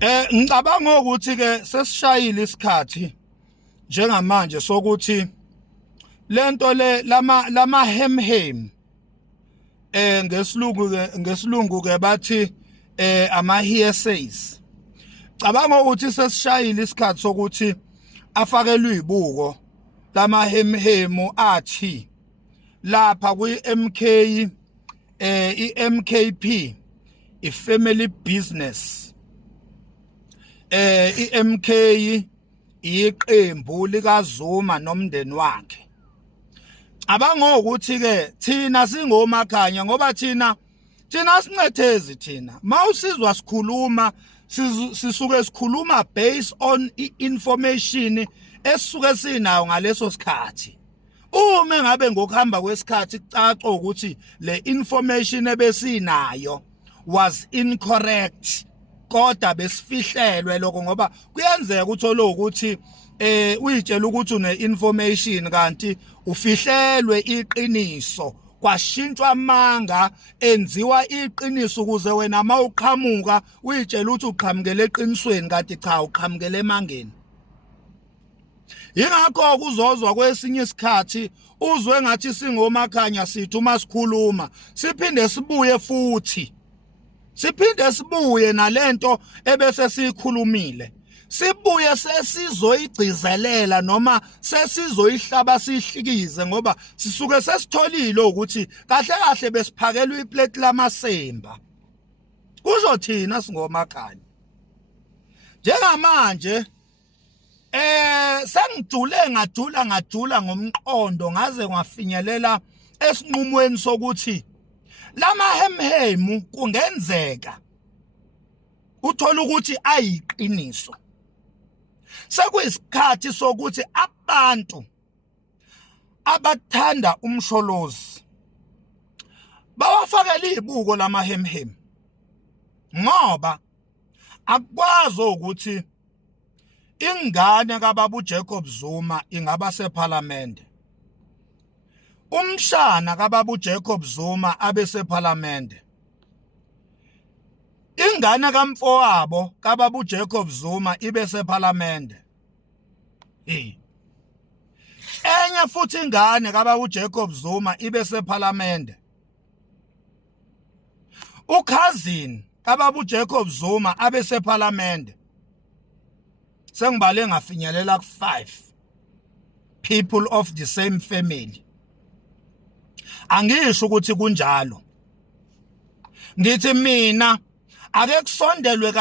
Ngicabanga ukuthi ke sesishayile isikhathi njengamanje sokuthi lento lama hemhem ngesilungu ke bathi ama hearsays. Cabanga ukuthi sesishayile isikhathi sokuthi afakelwe izibuko lama hemhemu athi lapha kwi-MK i-MKP i-family business i-MK iqembu likaZuma nomndeni wakhe. Cabanga ukuthi ke thina singomakhanya ngoba thina sincethezi thina mawusizwa sikhuluma sisuke sikhuluma based on information esisuke sinayo ngaleso sikhathi. Uma ngabe ngokuhamba kwesikhathi kucaca ukuthi le information ebesinayo was incorrect kodwa besifihlelwe lokho ngoba kuyenzeka uthola ukuthi uyitshela ukuthi une information kanti ufihlelwe iqiniso kwashintshwa amanga enziwa iqiniso ukuze wena mawuqhamuka uyitshela ukuthi uqhamukele eqinisweni kanti cha uqhamukele emangeni. Yingakho kuzozwa kwesinye isikhathi uzwe ngathi singomakhanya sithi uma sikhuluma siphinde sibuye futhi sibuye nalento ebese sikhulumile sibuye sesizoyigcizelela noma sesizoyihlaba sihlikize ngoba sisuke sesitholile ukuthi kahle besiphakelwe iplate lamasemba. Kusho thina singomakhanya njengamanje ngadula ngomqondo ngaze ngafinyelela esinqumweni sokuthi lama hemhemu kungenzeka uthola ukuthi ayiqiniso. Sekuyisikhathi sokuthi abantu abathanda umsholozi bawafakele izibuko lama hemhem ngoba akwazi ukuthi ingane kaBaba uJacob Zuma ingaba seParliament. Umshana kaBaba uJacob Zuma abeseParliament. Ingane kamfowabo kaBaba uJacob Zuma ibeseParliament. Enye futhi ingane kaBaba uJacob Zuma ibeseParliament. Ukhazini kaBaba uJacob Zuma abeseParliament. Sengibale ngafinyelela ku5 people of the same family. Angisho ukuthi kunjalo. Ngithi mina ake kusondelwe